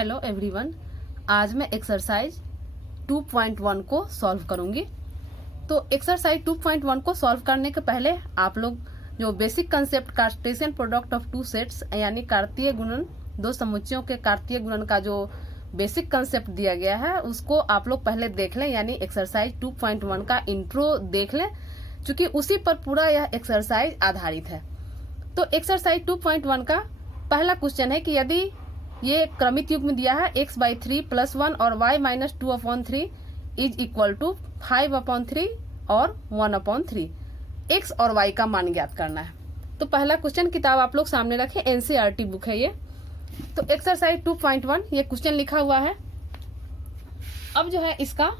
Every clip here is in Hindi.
हेलो एवरीवन, आज मैं एक्सरसाइज 2.1 को सॉल्व करूंगी। तो एक्सरसाइज 2.1 को सॉल्व करने के पहले आप लोग जो basic concept Cartesian product of two sets यानी कार्तीय गुणन, दो समुच्चयों के कार्तीय गुणन का जो बेसिक कंसेप्ट दिया गया है उसको आप लोग पहले देख लें, यानी एक्सरसाइज 2.1 का इंट्रो देख लें, क्योंकि उसी पर पूरा यह एक्सरसाइज आधारित है। तो एक्सरसाइज 2.1 का पहला क्वेश्चन है कि यदि ये क्रमित युग्म दिया है x/3 + 1 और y-2/3 इज इक्वल टू 5/3 और 1/3, x और y का मान ज्ञात करना है। तो पहला क्वेश्चन किताब आप लोग सामने रखें, एनसीईआरटी बुक है ये। तो एक्सरसाइज 2.1 ये क्वेश्चन लिखा हुआ है। अब जो है इसका,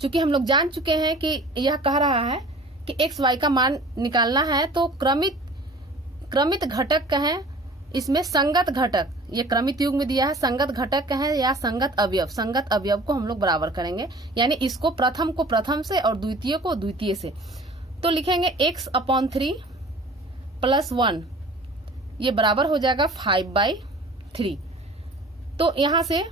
चूंकि हम लोग जान चुके हैं कि यह कह रहा है कि x y का मान निकालना है, तो क्रमित घटक कहें, इसमें संगत घटक, ये क्रमित युग्म में दिया है, संगत घटक कहें या संगत अवयव को हम लोग बराबर करेंगे, यानी इसको प्रथम को प्रथम से और द्वितीय को द्वितीय से। तो लिखेंगे x/3 + 1 ये बराबर हो जाएगा 5/3। तो यहां से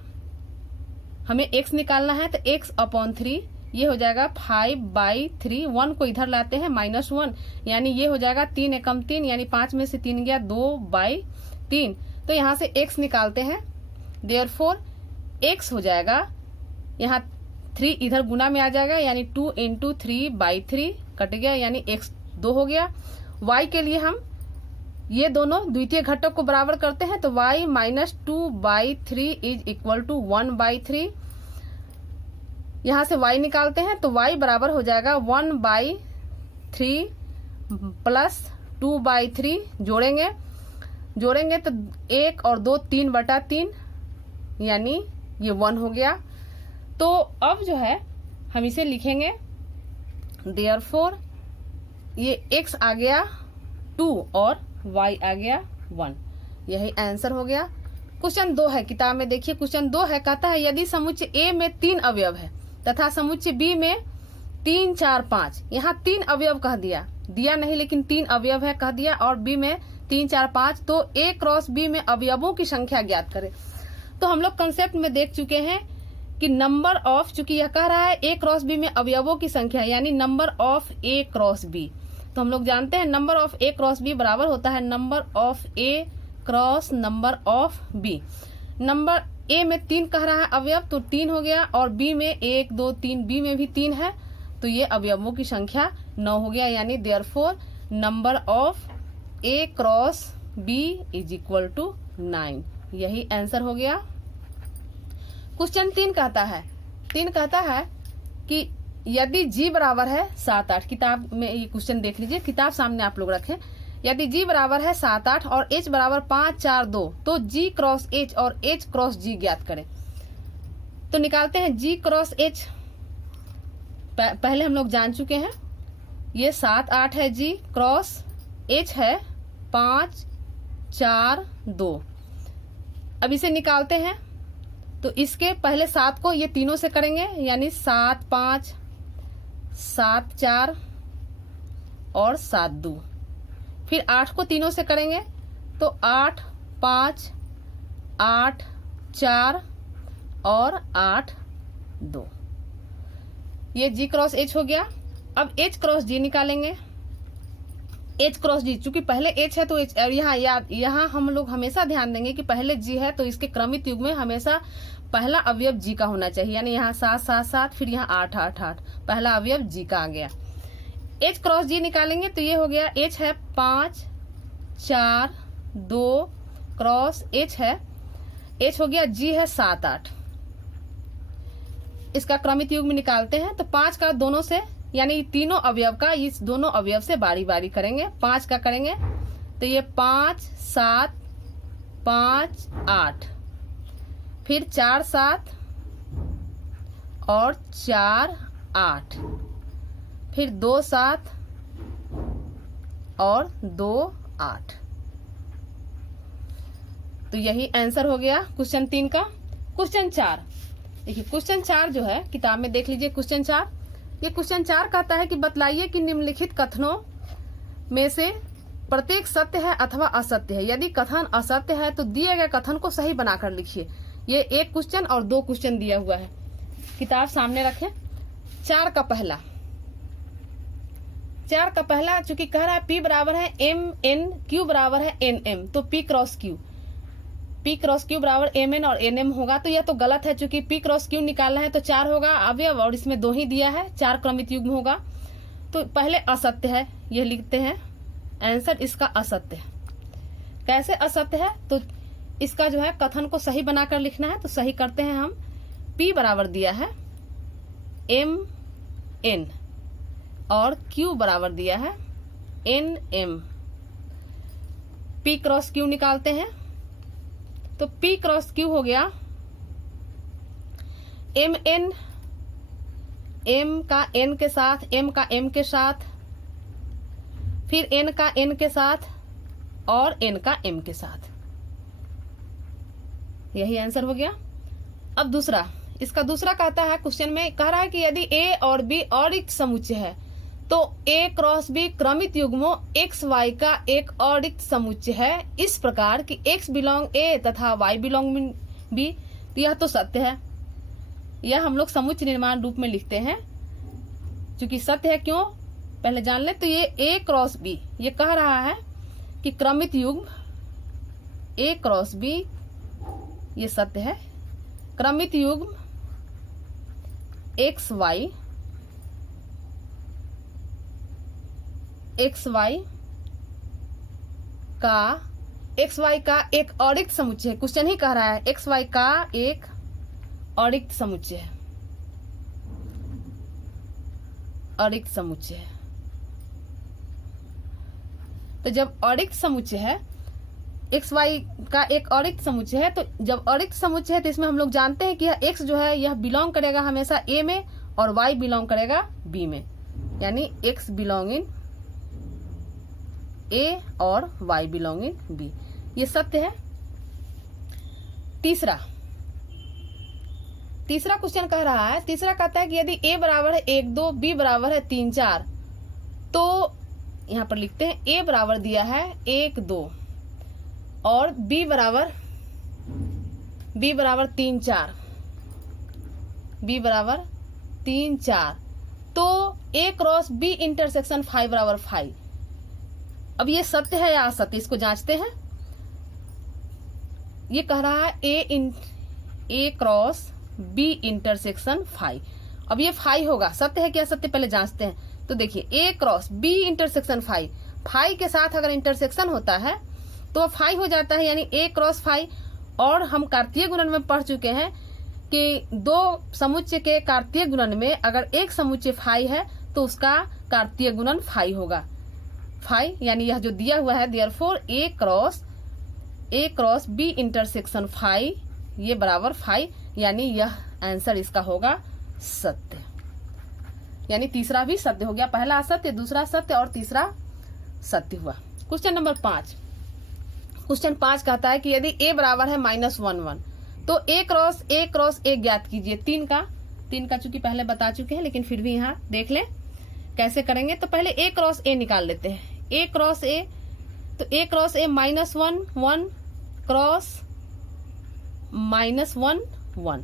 हमें x निकालना है, तो x/3 ये हो जाएगा 5/3। 1 को इधर लाते हैं -1, यानी ये हो जाएगा 3 एकम 3, यानी 5 में से 3 गया 2/3। तो यहाँ से x निकालते हैं, देयरफॉर x हो जाएगा, यहाँ 3 इधर गुना में आ जाएगा, यानी 2 × 3/3 कट गया, यानी x 2 हो गया। y के लिए हम ये दोनों द्वितीय घटक को बराबर करते हैं, तो y - 2/3 इज इक्वल टू 1/3। यहाँ से y निकालते हैं, तो y बराबर हो जाएगा 1/3 प्लस 2/3, जोड़ेंगे तो 1 और 2 3/3, यानी ये 1 हो गया। तो अब जो है हम इसे लिखेंगे, देयरफॉर ये x आ गया 2 और y आ गया 1, यही आंसर हो गया। क्वेश्चन 2 है, किताब में देखिए क्वेश्चन 2 है, कहता है यदि समुच्चय A में 3 अवयव है तथा समुच्चय B में 3, 4, 5, यहाँ 3 अवयव कह दिया नहीं, लेकिन 3 अवयव है कह दिया, और B में 3, 4, 5, तो A क्रॉस B में अवयवों की संख्या ज्ञात करें। तो हम लोग कंसेप्ट में देख चुके हैं कि नंबर ऑफ, चूंकि यह कह रहा है A क्रॉस B में अवयवों की संख्या, यानी number of A cross B, तो हम लोग जानते हैं number of A cross B बराबर होता है number of A cross number of B। Number A में 3 कह रहा है अवयव, तो 3 हो गया, और B में 1, 2, 3, B में भी 3 है, तो ये अवयवों की संख्या 9 हो गया, यानी therefore number of A cross B is equal to 9, यही आंसर हो गया। क्वेश्चन 3 कहता है कि यदि G बराबर है 7, 8, किताब में ये क्वेश्चन देख लीजिए, किताब सामने आप लोग रखें। यदि G बराबर है 7, 8 और H बराबर 5, 4, 2, तो G क्रॉस H और H क्रॉस G ज्ञात करें। तो निकालते हैं G क्रॉस H, पहले हम लोग जान चुके हैं, ये 7, 8 है G, क्रॉस H है 5, 4, 2। अब इसे निकालते हैं, तो इसके पहले 7 को ये तीनों से करेंगे, यानी 7, 5, 7, 4 और 7, 2। फिर 8 को तीनों से करेंगे, तो 8, 5, 8, 4 और 8, 2। ये G क्रॉस H हो गया। अब H क्रॉस G निकालेंगे। H क्रॉस G, चूंकि पहले H है तो H, यहाँ हम लोग हमेशा ध्यान देंगे कि पहले G है तो इसके क्रमित युग्म में हमेशा पहला अवयव G का होना चाहिए, यानी यहाँ 7, 7, 7, फिर यहाँ 8, 8, 8, पहला अवयव G का आ गया। H क्रॉस G निकालेंगे, तो ये हो गया, H है 5, 4, 2 क्रॉस H है, H हो गया, G है 7, 8। इसका क्रमित युग्म निकालते हैं, तो 5 का दोनों से, यानी तीनों अवयव का इस दोनों अवयव से बारी बारी करेंगे। 5 का करेंगे, तो ये 5, 7, 5, 8, फिर 4, 7 और 4, 8, फिर 2, 7 और 2, 8। तो यही आंसर हो गया क्वेश्चन 3 का। क्वेश्चन 4 देखिए, क्वेश्चन 4 जो है किताब में देख लीजिए, क्वेश्चन 4, ये क्वेश्चन 4 कहता है कि बतलाइए कि निम्नलिखित कथनों में से प्रत्येक सत्य है अथवा असत्य है। यदि कथन असत्य है तो दिए गए कथन को सही बनाकर लिखिए। ये एक क्वेश्चन और 2 क्वेश्चन दिया हुआ है। किताब सामने रखें। 4 का पहला चूंकि कह रहा है P बराबर है MN, Q बराबर है NM, तो P क्रॉस Q बराबर MN और NM होगा। तो यह तो गलत है, चूंकि P क्रॉस Q निकालना है तो 4 होगा अवयव और इसमें 2 ही दिया है, 4 क्रमित युग्म होगा। तो पहले असत्य है, यह लिखते हैं आंसर इसका असत्य है। कैसे असत्य है, तो इसका जो है कथन को सही बनाकर लिखना है। तो सही करते हैं हम। P बराबर दिया है MN और Q बराबर दिया है NM। P क्रॉस Q निकालते हैं तो P क्रॉस Q हो गया MN, M का N के साथ, M का M के साथ, फिर N का N के साथ और N का M के साथ। यही आंसर हो गया। अब दूसरा, इसका दूसरा कहता है, क्वेश्चन में कह रहा है कि यदि A और B औरिक्त समुच्चय है तो A cross B क्रमित युग्मों x y का एक औरिक्त समुच्चय है इस प्रकार कि x बिलोंग A तथा y बिलोंग B। तो यह तो सत्य है, यह हम लोग समुच्चय निर्माण रूप में लिखते हैं। क्योंकि सत्य है, क्यों पहले जान ले। तो ये A क्रॉस B ये कह रहा है कि क्रमित युग्म A क्रॉस B, ये सत्य है। क्रमित युग्म x y का एक औरिक्त समुच्चय है। क्वेश्चन ही कह रहा है x y का एक औरिक्त समुच्चय है, औरिक्त समुच्चय है। तो जब औरिक्त समुच्चय है, x y का एक औरिक्त समुच्चय है, तो जब औरिक्त समुच्चय है तो इसमें हम लोग जानते हैं कि यह x जो है यह बिलोंग करेगा हमेशा A में और y बिलोंग करेगा B में, यानी x बिलोंग इन A और y बिलोंग इन B। ये सत्य है। तीसरा क्वेश्चन कह रहा है, तीसरा कहता है कि यदि A बराबर है 1 2, B बराबर है 3 4, तो यहाँ पर लिखते हैं A बराबर दिया है 1 2 और B बराबर 3 4, B बराबर 3 4, तो A क्रॉस B इंटरसेक्शन 5 बराबर 5। अब ये सत्य है या असत्य, इसको जांचते हैं। ये कह रहा है A क्रॉस B इंटरसेक्शन 5। अब ये 5 होगा, सत्य है क्या असत्य, पहले जांचते हैं। तो देखिए A क्रॉस B इंटरसेक्शन 5 के साथ अगर इंटरसेक्शन होता है तो 5 हो जाता है, यानी A क्रॉस 5। और हम कार्तीय गुणन में पढ़ चुके हैं कि 2 समुच्चय के कार्तीय गुणन में अगर एक समुच्चय 5 है तो उसका कार्तीय गुणन 5 होगा, 5, यानी यह जो दिया हुआ है therefore A cross B intersection 5 ये बराबर 5, यानी यह आंसर इसका होगा सत्य। यानी तीसरा भी सत्य हो गया, पहला असत्य, दूसरा सत्य और तीसरा सत्य हुआ। Question number 5। क्वेश्चन 5 कहता है कि यदि A बराबर है -1 1, तो A क्रॉस A ज्ञात कीजिए। 3 का चूंकि पहले बता चुके हैं, लेकिन फिर भी यहाँ देख लें कैसे करेंगे। तो पहले A क्रॉस A निकाल लेते हैं। A क्रॉस A, तो A cross A -1 1 cross -1 1,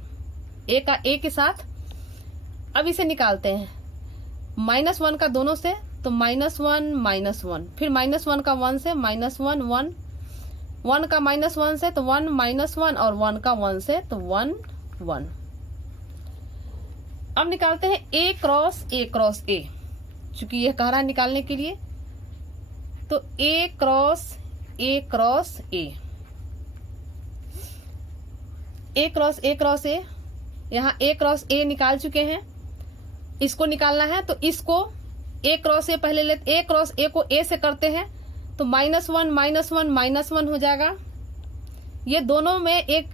A का A के साथ। अब इसे निकालते हैं -1 का दोनों से, तो -1 -1, फिर -1 का 1 से, -1 1, 1 का -1 से तो 1 -1 और 1 का 1 से तो 1 1। अब निकालते हैं A क्रॉस A, चूंकि यह कह रहा है निकालने के लिए। तो A क्रॉस A, यहाँ A क्रॉस A निकाल चुके हैं, इसको निकालना है। तो इसको A क्रॉस A पहले लेते, A क्रॉस A को A से करते हैं, तो -1 -1 हो जाएगा। ये दोनों में एक,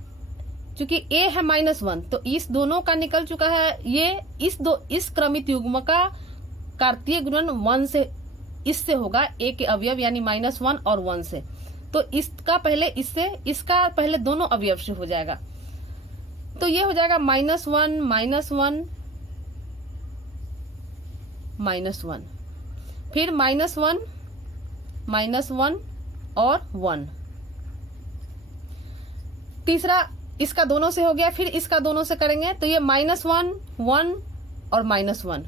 चूंकि A है -1 तो इस दोनों का निकल चुका है। ये इस क्रमित युग्म का कार्तीय गुणन 1 से, इससे होगा A के अवयव, यानी -1 और 1 से। तो इसका पहले इससे, इसका पहले दोनों अवयव से हो जाएगा। तो ये हो जाएगा -1 -1 -1, फिर -1 -1 और 1। तीसरा इसका दोनों से हो गया, फिर इसका दोनों से करेंगे तो ये -1 1 और -1,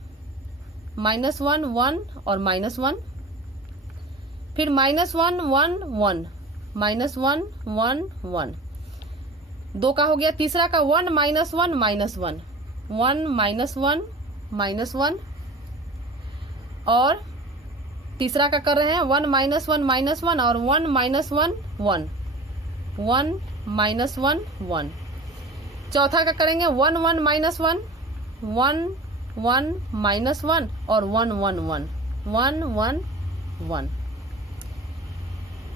-1 1 और -1, फिर -1 1 1, -1 1 1, 2 का हो गया, तीसरा का 1 -1 -1 1 -1 -1, और तीसरा का कर रहे हैं 1 -1 -1 और 1 -1 1 1 -1 1, चौथा का करेंगे 1 1 -1 1 1 -1 और 1 1 1 1 1 1।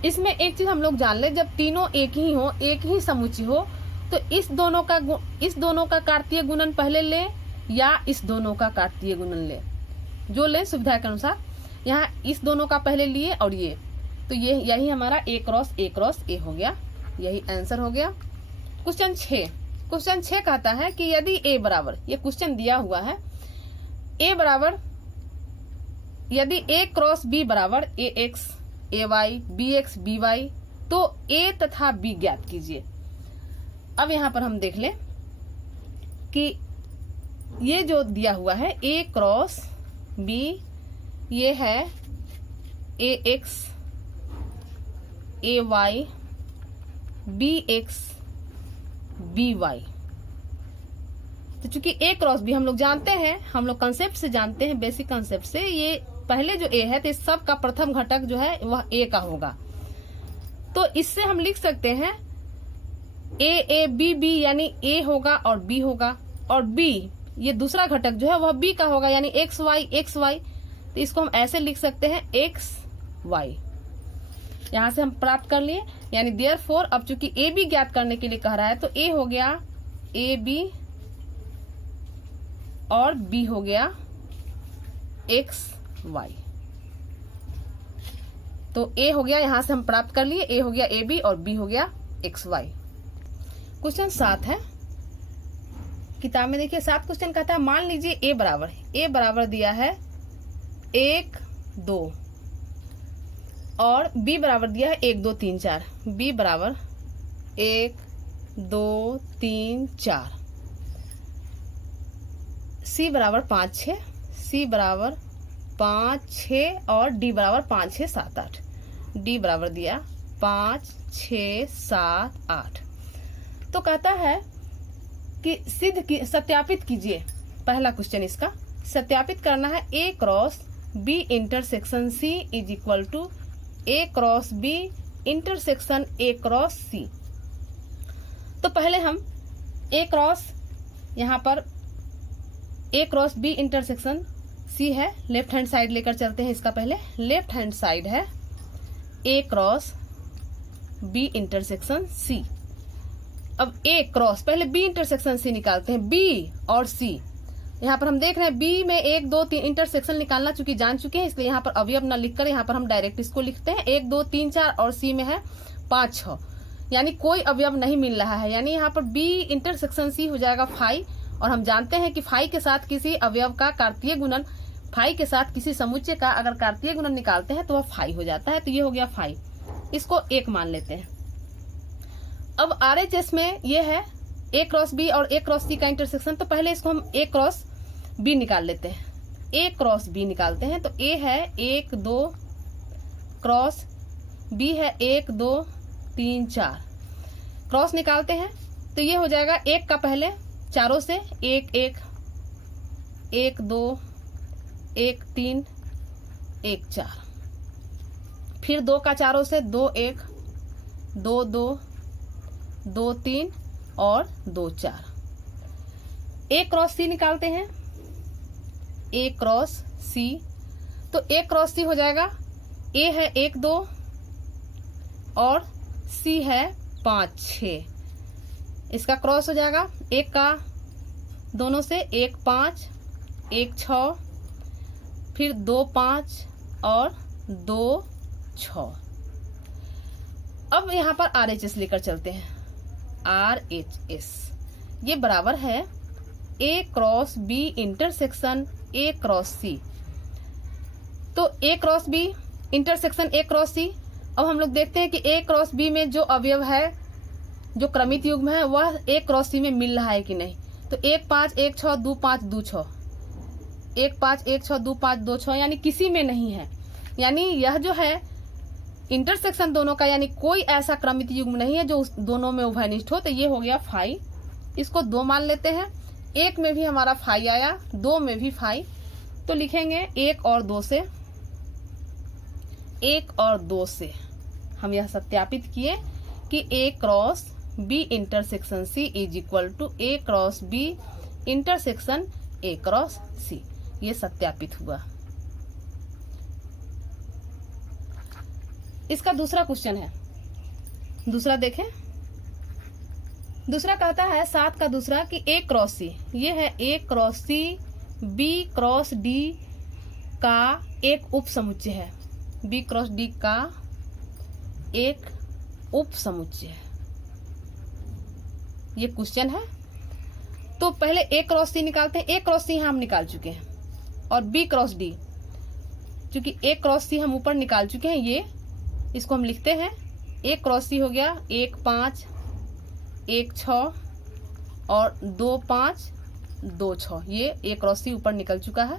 इसमें एक चीज हम लोग जान ले, जब तीनों एक ही हो, एक ही समुच्चय हो, तो इस दोनों का कार्तीय गुणन पहले ले या इस दोनों का कार्तीय गुणन ले, जो ले सुविधा के अनुसार। यहाँ इस दोनों का पहले लिए और ये, तो ये यही हमारा A क्रॉस A हो गया, यही आंसर हो गया। क्वेश्चन 6 कहता है कि यदि A बराबर, ये क्वेश्चन दिया हुआ है, A बराबर यदि A क्रॉस B बराबर AX AY BX BY, तो A तथा B ज्ञात कीजिए। अब यहाँ पर हम देख लें कि ये जो दिया हुआ है A क्रॉस B, ये है AX AY BX BY। तो चूंकि A क्रॉस B हम लोग जानते हैं, हम लोग कंसेप्ट से जानते हैं, बेसिक कंसेप्ट से, ये पहले जो A है तो इस सब का प्रथम घटक जो है वह A का होगा। तो इससे हम लिख सकते हैं A B B, यानी A होगा और B होगा, और B ये दूसरा घटक जो है वह B का होगा, यानी X Y। तो इसको हम ऐसे लिख सकते हैं X Y। यहां से हम प्राप्त कर लिए, यानी देयरफॉर अब चूंकि A B ज्ञात करने के लिए कह रहा है, तो A हो गया A B और B हो गया X Y। तो A हो गया, यहां से हम प्राप्त कर लिए, A हो गया A B और B हो गया X Y। क्वेश्चन 7 है किताब में, देखिए 7 क्वेश्चन कहता है मान लीजिए A बराबर दिया है 1 2 और B बराबर दिया है 1 2 3 4। B बराबर 1 2 3 4, C बराबर 5 6, C बराबर 5 6 और D बराबर 5 6 7 8। D बराबर दिया 5 6 7 8। तो कहता है कि सत्यापित कीजिए। पहला क्वेश्चन इसका सत्यापित करना है, A cross B intersection C is equal to A cross B intersection A cross C। तो पहले हम A क्रॉस, यहाँ पर A cross B intersection C है, लेफ्ट हैंड साइड लेकर चलते हैं। इसका पहले लेफ्ट हैंड साइड है A cross B intersection C। अब A क्रॉस, पहले B इंटरसेक्शन C निकालते हैं, B और C। यहाँ पर हम देख रहे हैं B में 1 2 3 इंटरसेक्शन निकालना चूंकि जान चुके हैं, इसलिए यहाँ पर अवयव न लिखकर यहाँ पर हम डायरेक्ट इसको लिखते हैं 1 2 3 4 और C में है 5 6, यानी कोई अवयव नहीं मिल रहा है, यानी यहाँ पर B इंटरसेक्शन C हो जाएगा 5। और हम जानते हैं कि 5 के साथ किसी अवयव का कार्तीय गुणन, 5 के साथ किसी समुच्चय का अगर कार्तीय गुणन निकालते हैं तो वह 5 हो जाता है। तो ये हो गया 5, इसको 1 मान लेते हैं। अब RHS में ये है A क्रॉस B और A क्रॉस C का इंटरसेक्शन, तो पहले इसको हम A क्रॉस B निकाल लेते हैं। A क्रॉस B निकालते हैं तो A है 1 2 क्रॉस B है 1 2 3 4, क्रॉस निकालते हैं तो ये हो जाएगा 1 का पहले चारों से 1 1 1 2 1 3 1 4, फिर 2 का चारों से 2 1 2 2 2 3 और 2 4। A क्रॉस C निकालते हैं, A क्रॉस C, तो A क्रॉस C हो जाएगा, A है 1 2 और C है 5 6, इसका क्रॉस हो जाएगा 1 का दोनों से 1 5 1 6, फिर 2 5 और 2 6। अब यहाँ पर RHS लेकर चलते हैं, RHS ये बराबर है A cross B intersection A cross C। तो A cross B intersection A cross C। अब हम लोग देखते हैं कि A क्रॉस B में जो अवयव है जो क्रमित युग्म है वह A क्रॉस C में मिल रहा है कि नहीं। तो 1 5 1 6 2 5 2 6, 1 5 1 6 2 5 2 6 यानी किसी में नहीं है। यानी यह जो है इंटरसेक्शन दोनों का, यानी कोई ऐसा क्रमित युग्म नहीं है जो उस दोनों में उभयनिष्ठ हो। तो ये हो गया फाई, इसको 2 मान लेते हैं। 1 में भी हमारा फाई आया, 2 में भी फाई, तो लिखेंगे 1 और 2 से, 1 और 2 से हम यह सत्यापित किए कि A cross B intersection C is equal to A cross B intersection A cross C। ये सत्यापित हुआ। इसका दूसरा क्वेश्चन है, दूसरा देखें। दूसरा कहता है 7 का दूसरा कि A क्रॉस C, ये है A cross C B cross D का एक उप समुच्चय है। B क्रॉस D का एक उप समुच्चय है, ये क्वेश्चन है। तो पहले A क्रॉस C निकालते हैं। A क्रॉस C हम निकाल चुके हैं, और B क्रॉस D, चूंकि A क्रॉस C हम ऊपर निकाल चुके हैं, ये इसको हम लिखते हैं। A क्रॉस C हो गया 1 5 1 6 और 2 5 2 6, ये A क्रॉस C ऊपर निकल चुका है।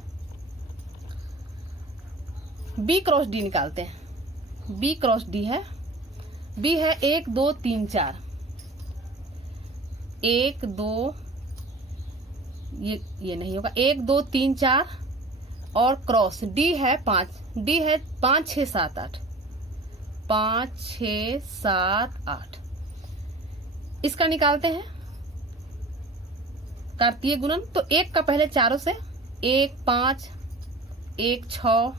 B क्रॉस D निकालते हैं। B क्रॉस D है, B है 1 2 3 4, 1 2, ये नहीं होगा, 1 2 3 4 और क्रॉस D है 5, D है 5 6 7 8, 5 6 7 8। इसका निकालते हैं कार्तीय गुणन। तो 1 का पहले चारों से 1 5 1 6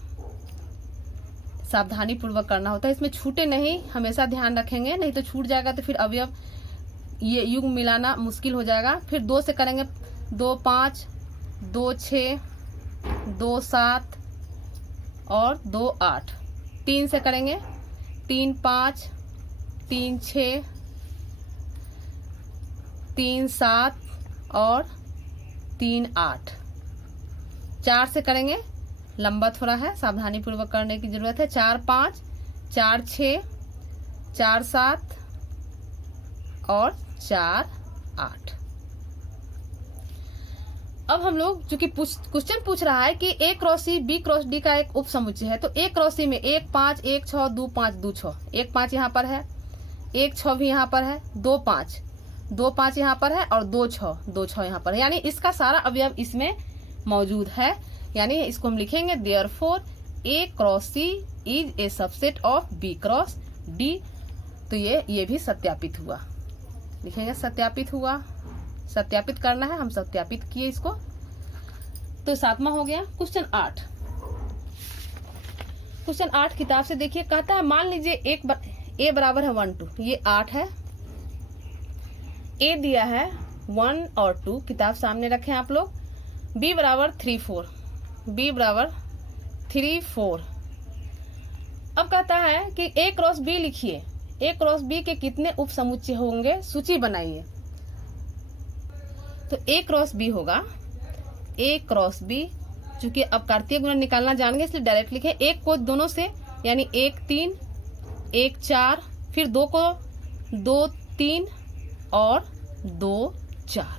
सावधानी पूर्वक करना होता है, इसमें छूटे नहीं, हमेशा ध्यान रखेंगे, नहीं तो छूट जाएगा तो फिर अवयव ये युग्म मिलाना मुश्किल हो जाएगा। फिर 2 से करेंगे 2 5 2 6 2 7 और 2 8। 3 से करेंगे 3 5 3 6 3 7 और 3 8। 4 से करेंगे, लंबा थोड़ा है, सावधानी पूर्वक करने की जरूरत है। 4 5 4 6 4 7 और 4 8। अब हम लोग चूंकि क्वेश्चन पूछ रहा है कि A cross C B cross D का एक उप समुच्चय है, तो A क्रॉस C में 1 5 1 6 2 5 2 6, 1 5 यहाँ पर है, 1 6 भी यहाँ पर है, 2 5 2 5 यहाँ पर है और 2 6 यहाँ पर है, यानी इसका सारा अवयव इसमें मौजूद है। यानी इसको हम लिखेंगे therefore A cross C is a subset of B cross D। तो ये भी सत्यापित हुआ, लिखेंगे सत्यापित हुआ, सत्यापित करना है, हम सत्यापित किए इसको। तो 7वां हो गया। क्वेश्चन 8, क्वेश्चन 8 किताब से देखिए, कहता है मान लीजिए A बराबर है 1 2, ये 8 है, A दिया है 1 और 2, किताब सामने रखें आप लोग। B बराबर 3 4, B बराबर 3 4। अब कहता है कि A क्रॉस B लिखिए, A क्रॉस B के कितने उप समुच्चय होंगे, सूची बनाइए। तो A क्रॉस B होगा, A क्रॉस B, चूंकि अब कार्तीय गुणन निकालना जानेंगे इसलिए डायरेक्ट लिखे। 1 को दोनों से, यानी 1 3 1 4, फिर 2 को 2 3 और 2 4।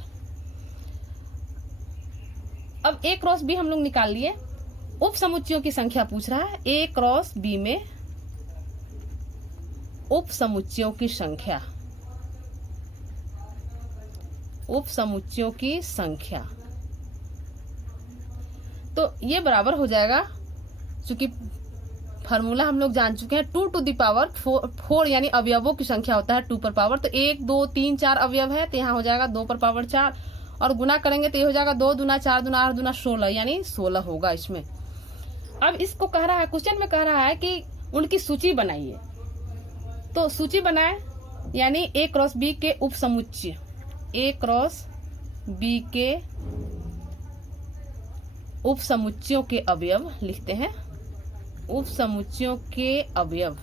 अब A क्रॉस B हम लोग निकाल लिए। उप समुच्चयों की संख्या पूछ रहा है। A क्रॉस B में उप समुच्चयों की संख्या, उप समुच्चयों की संख्या, तो ये बराबर हो जाएगा, चूंकि फार्मूला हम लोग जान चुके हैं, 2 टू द पावर 4 यानी अवयवों की संख्या होता है 2 पर पावर। तो 1 2 3 4 अवयव है, तो यहाँ हो जाएगा 2 पर पावर 4, और गुना करेंगे तो ये हो जाएगा 2 दूना 4 दूना 8 दूना 16, यानी 16 होगा इसमें। अब इसको कह रहा है, क्वेश्चन में कह रहा है कि उनकी सूची बनाइए। तो सूची बनाए, यानी A क्रॉस B के उप समुच्चय, A क्रॉस B के उप समुच्चयों के अवयव लिखते हैं, उप समुच्चयों के अवयव।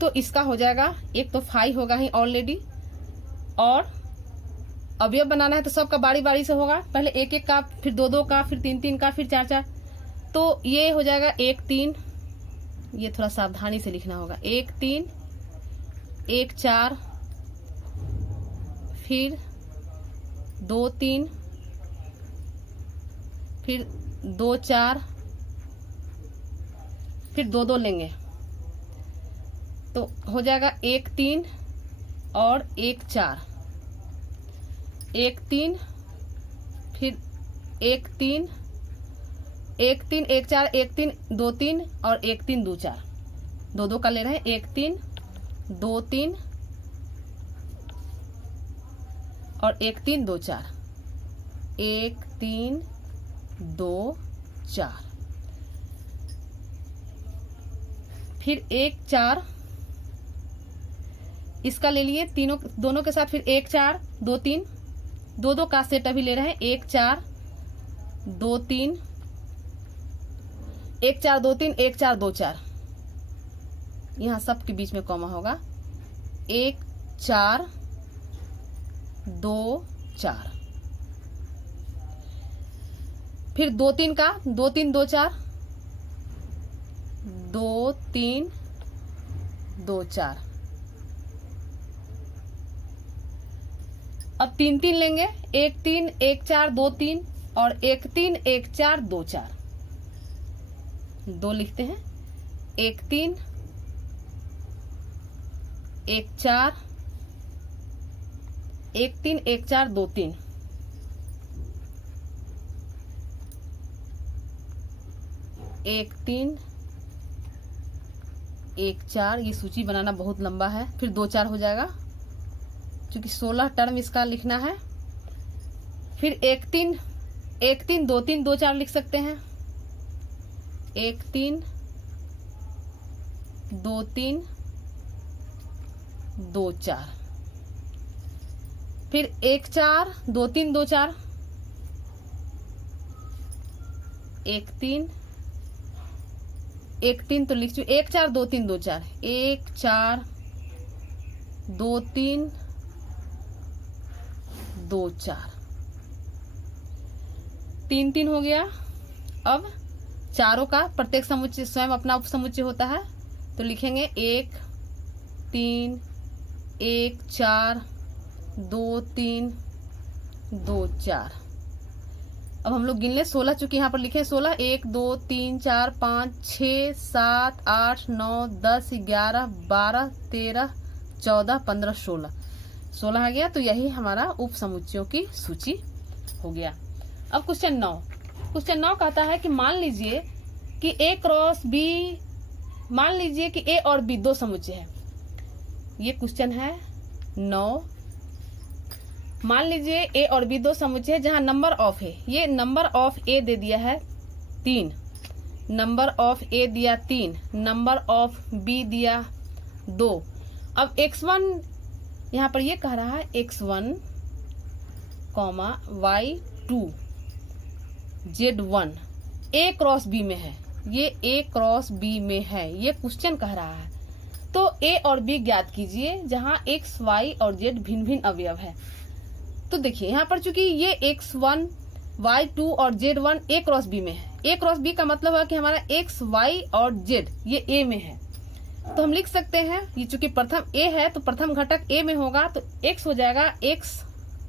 तो इसका हो जाएगा, एक तो 5 होगा ही ऑलरेडी, और अवयव बनाना है तो सबका बारी बारी से होगा, पहले 1 1 का, फिर 2 2 का, फिर 3 3 का, फिर 4 4। तो ये हो जाएगा 1 3, ये थोड़ा सावधानी से लिखना होगा, 1 3 1 4, फिर 2 3, फिर 2 4, फिर 2 2 लेंगे तो हो जाएगा 1 3 और 1 4, 1 3, फिर 1 3, 1 3 1 4 1 3 2 3 और 1 3 2 4, 2 2 का ले रहे हैं। 1 3 2 3 और 1 3 2 4, 1 3 2 4, फिर 1 4, इसका ले लिए तीनों दोनों के साथ, फिर 1 4 2 3, 2 2 का सेट अभी ले रहे हैं। 1 4 2 3, 1 4 2 3, 1 4 2 4, यहाँ सब के बीच में कॉमा होगा। 1 4 2 4, फिर 2 3 का 2 3 2 4, 2 3 2 4, अब 3 3 लेंगे। 1 3 1 4 2 3 और 1 3 1 4 2 4, 2 लिखते हैं। 1 3 1 4, 1 3 1 4 2 3, 1 3 1 4, ये सूची बनाना बहुत लंबा है, फिर 2 4 हो जाएगा क्योंकि 16 टर्म इसका लिखना है। फिर 1 3 2 3 2 4 लिख सकते हैं। 1 3 2 3 2 4, फिर 1 4 2 3 2 4, 1 3 1 3 तो लिख चुके। 1 4 2 3 2 4, 1 4 2 3 2 4, 3 3 हो गया। अब चारों का प्रत्येक समुच्चय स्वयं अपना उप समुच्चय होता है, तो लिखेंगे 1 3 1 4 2 3 2 4। अब हम लोग गिन ले 16, चूंकि यहाँ पर लिखे 16, 1 2 3 4 5 6 7 8 9 10 11 12 13 14 15 16 आ गया। तो यही हमारा उप समुच्चयों की सूची हो गया। अब क्वेश्चन 9 कहता है कि मान लीजिए कि A क्रॉस B, मान लीजिए कि A और B दो समुच्चय है। ये क्वेश्चन है 9। मान लीजिए A और B दो समुच्चय है जहां नंबर ऑफ है, ये नंबर ऑफ A दे दिया है 3, नंबर ऑफ A दिया 3, नंबर ऑफ B दिया 2। अब x1 यहाँ पर ये कह रहा है x1, y2, z1 A cross B में है, ये A क्रॉस B में है, ये क्वेश्चन कह रहा है। तो A और B ज्ञात कीजिए जहां x, y और z भिन्न भिन्न अवयव है। तो देखिए यहाँ पर चूंकि ये x1, y2 और z1 A क्रॉस B में है, A क्रॉस B का मतलब है कि हमारा x, y और z ये A में है। तो हम लिख सकते हैं, ये चूंकि प्रथम A है तो प्रथम घटक A में होगा, तो x हो जाएगा x,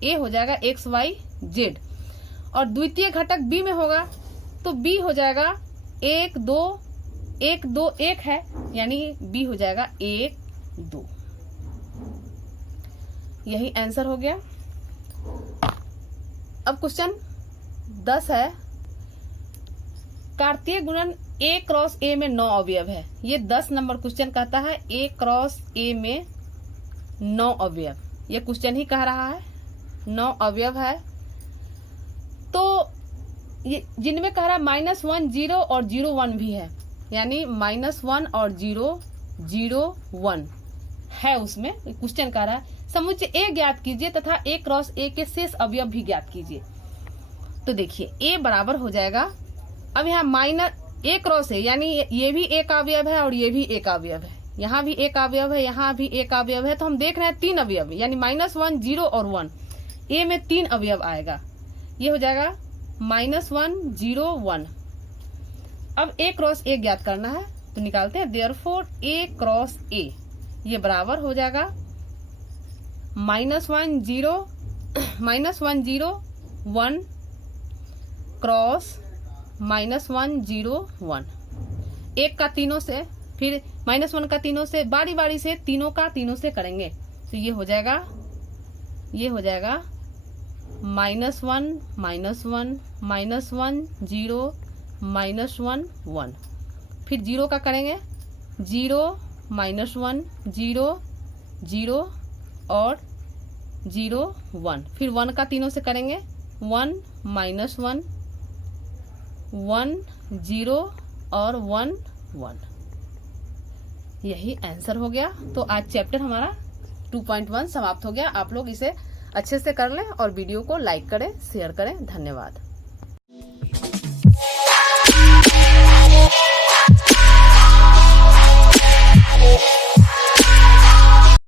A हो जाएगा x, y, z, और द्वितीय घटक B में होगा तो B हो जाएगा 1 2 1 2 1 है, यानी B हो जाएगा 1 2। यही आंसर हो गया। अब क्वेश्चन 10 है, कार्तीय गुणन A क्रॉस A में 9 अवयव है। ये 10 नंबर क्वेश्चन कहता है A क्रॉस A में 9 अवयव, ये क्वेश्चन ही कह रहा है 9 अवयव है। तो ये जिनमें कह रहा है -1 0 और 0 1 भी है, यानी -1 और 0 0 1 है, उसमें क्वेश्चन कह रहा है समुच्चय A ज्ञात कीजिए तथा A क्रॉस A के शेष अवयव भी ज्ञात कीजिए। तो देखिए A बराबर हो जाएगा, अब यहाँ A क्रॉस है, यानी ये भी एक अवयव है और ये भी एक अवयव है, यहाँ भी एक अवयव है, यहाँ भी एक अवयव है, तो हम देख रहे हैं 3 अवयव, यानी -1 0 और 1, A में 3 अवयव आएगा, ये हो जाएगा -1 0 1। अब A क्रॉस A ज्ञात करना है तो निकालते हैं, देयरफॉर A क्रॉस A, ये बराबर हो जाएगा -1 0 -1 0 1 क्रॉस -1 0 1। एक का तीनों से, फिर -1 का तीनों से, बारी बारी से तीनों का तीनों से करेंगे। तो ये हो जाएगा -1 -1 -1 0 -1 1। फिर 0 का करेंगे 0 -1 0 0 और 0 1। फिर 1 का तीनों से करेंगे 1 -1 1 0 और 1 1। यही आंसर हो गया। तो आज चैप्टर हमारा 2.1 समाप्त हो गया। आप लोग इसे अच्छे से कर लें और वीडियो को लाइक करें, शेयर करें। धन्यवाद।